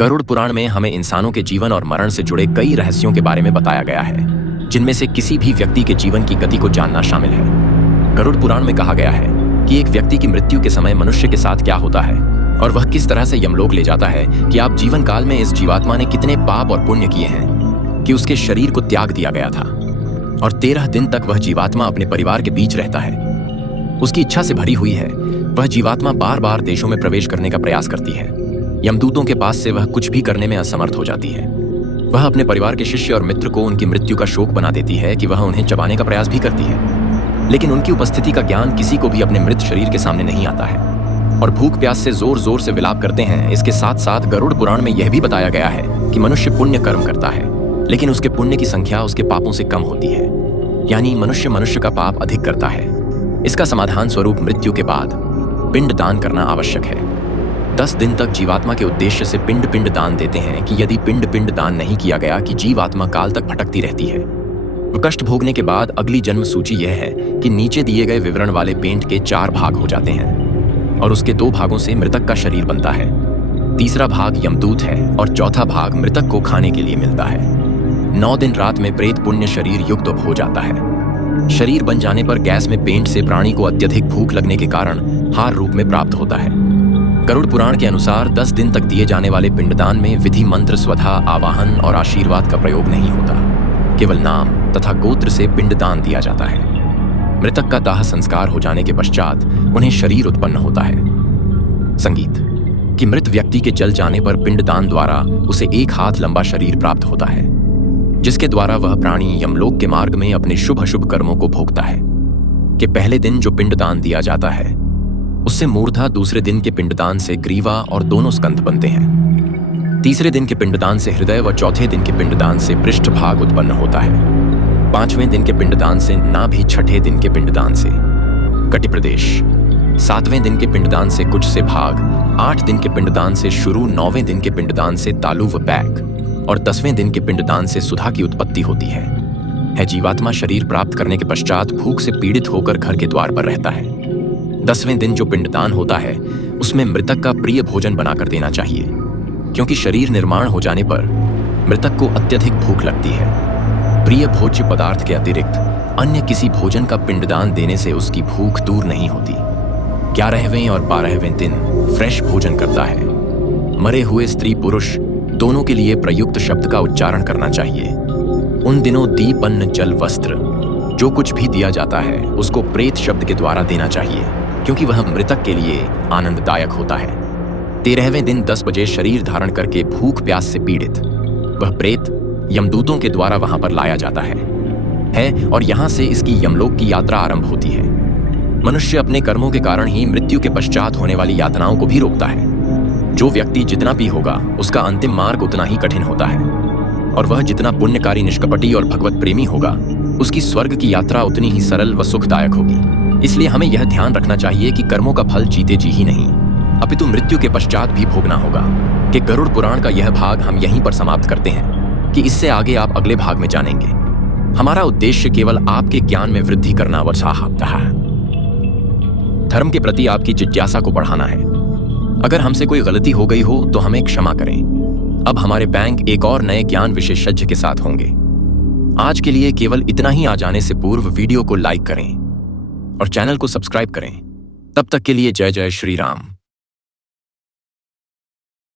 गरुड़ पुराण में हमें इंसानों के जीवन और मरण से जुड़े कई रहस्यों के बारे में बताया गया है, जिनमें से किसी भी व्यक्ति के जीवन की गति को जानना शामिल है। गरुड़ पुराण में कहा गया है कि एक व्यक्ति की मृत्यु के समय मनुष्य के साथ क्या होता है और वह किस तरह से यमलोक ले जाता है कि आप जीवन काल में इस जीवात्मा ने कितने पाप और पुण्य किए हैं कि उसके शरीर को त्याग दिया गया था और 13 दिन तक वह जीवात्मा अपने परिवार के बीच रहता है। उसकी इच्छा से भरी हुई है, वह जीवात्मा बार बार देशों में प्रवेश करने का प्रयास करती है। यमदूतों के पास से वह कुछ भी करने में असमर्थ हो जाती है। वह अपने परिवार के शिष्य और मित्र को उनकी मृत्यु का शोक बना देती है कि वह उन्हें चबाने का प्रयास भी करती है, लेकिन उनकी उपस्थिति का ज्ञान किसी को भी अपने मृत शरीर के सामने नहीं आता है और भूख प्यास से जोर जोर से विलाप करते हैं। इसके साथ साथ गरुड़ पुराण में यह भी बताया गया है कि मनुष्य पुण्य कर्म करता है, लेकिन उसके पुण्य की संख्या उसके पापों से कम होती है, यानी मनुष्य का पाप अधिक करता है। इसका समाधान स्वरूप मृत्यु के बाद पिंड दान करना आवश्यक है। 10 दिन तक जीवात्मा के उद्देश्य से पिंड दान देते हैं कि यदि पिंड दान नहीं किया गया कि जीवात्मा काल तक भटकती रहती है। कष्ट भोगने के बाद अगली जन्म सूची यह है कि नीचे दिए गए विवरण वाले पेंट के 4 भाग हो जाते हैं और उसके 2 भागों से मृतक का शरीर बनता है। तीसरा भाग यमदूत है और चौथा भाग मृतक को खाने के लिए मिलता है। 9 दिन रात में प्रेत पुण्य शरीर युक्त हो जाता है। शरीर बन जाने पर गैस में पेंट से प्राणी को अत्यधिक भूख लगने के कारण हार रूप में प्राप्त होता है। गरुड़ पुराण के अनुसार 10 दिन तक दिए जाने वाले पिंडदान में विधि मंत्र, स्वधा, आवाहन और आशीर्वाद का प्रयोग नहीं होता, केवल नाम तथा गोत्र से पिंडदान दिया जाता है। मृतक का दाह संस्कार हो जाने के पश्चात उन्हें शरीर उत्पन्न होता है। संगीत कि मृत व्यक्ति के जल जाने पर पिंडदान द्वारा उसे 1 हाथ लंबा शरीर प्राप्त होता है, जिसके द्वारा वह प्राणी यमलोक के मार्ग में अपने शुभ अशुभ कर्मों को भोगता है। कि पहले दिन जो पिंडदान दिया जाता है उससे मूर्धा, दूसरे दिन के पिंडदान से ग्रीवा और दोनों स्कंध बनते हैं। तीसरे दिन के पिंडदान से हृदय व चौथे दिन के पिंडदान से पृष्ठभाग उत्पन्न होता है। 5वें दिन के पिंडदान से नाभि, 6ठे दिन के पिंडदान से कटि प्रदेश, 7वें दिन के पिंडदान से कुछ से भाग, 8 दिन के पिंडदान से शुरू, 9वें दिन के पिंडदान से तालु व बैक और 10वें दिन के पिंडदान से सुधा की उत्पत्ति होती है। जीवात्मा शरीर प्राप्त करने के पश्चात भूख से पीड़ित होकर घर के द्वार पर रहता है। 10वें दिन जो पिंडदान होता है उसमें मृतक का प्रिय भोजन बनाकर देना चाहिए, क्योंकि शरीर निर्माण हो जाने पर मृतक को अत्यधिक भूख लगती है। प्रिय भोज्य पदार्थ के अतिरिक्त अन्य किसी भोजन का पिंडदान देने से उसकी भूख दूर नहीं होती। 11वें और 12वें दिन फ्रेश भोजन करता है। मरे हुए स्त्री पुरुष दोनों के लिए प्रयुक्त शब्द का उच्चारण करना चाहिए। उन दिनों दीप, अन्न, जल, वस्त्र जो कुछ भी दिया जाता है उसको प्रेत शब्द के द्वारा देना चाहिए, क्योंकि वह मृतक के लिए आनंददायक होता है। 13वें दिन 10 बजे शरीर धारण करके भूख प्यास से पीड़ित वह प्रेत यमदूतों के द्वारा वहां पर लाया जाता है और यहां से इसकी यमलोक की यात्रा आरंभ होती है। मनुष्य अपने कर्मों के कारण ही मृत्यु के पश्चात होने वाली यातनाओं को भी रोकता है। जो व्यक्ति जितना भी होगा उसका अंतिम मार्ग उतना ही कठिन होता है और वह जितना पुण्यकारी, निष्कपटी और भगवत प्रेमी होगा उसकी स्वर्ग की यात्रा उतनी ही सरल व सुखदायक होगी। इसलिए हमें यह ध्यान रखना चाहिए कि कर्मों का फल जीते जी ही नहीं अपितु मृत्यु के पश्चात भी भोगना होगा। कि गरुड़ पुराण का यह भाग हम यहीं पर समाप्त करते हैं कि इससे आगे आप अगले भाग में जानेंगे। हमारा उद्देश्य केवल आपके ज्ञान में वृद्धि करना व साहब है। धर्म के प्रति आपकी जिज्ञासा को बढ़ाना है। अगर हमसे कोई गलती हो गई हो तो हमें क्षमा करें। अब हमारे बैंक एक और नए ज्ञान विशेषज्ञ के साथ होंगे। आज के लिए केवल इतना ही। आ जाने से पूर्व वीडियो को लाइक करें और चैनल को सब्सक्राइब करें। तब तक के लिए जय जय श्री राम।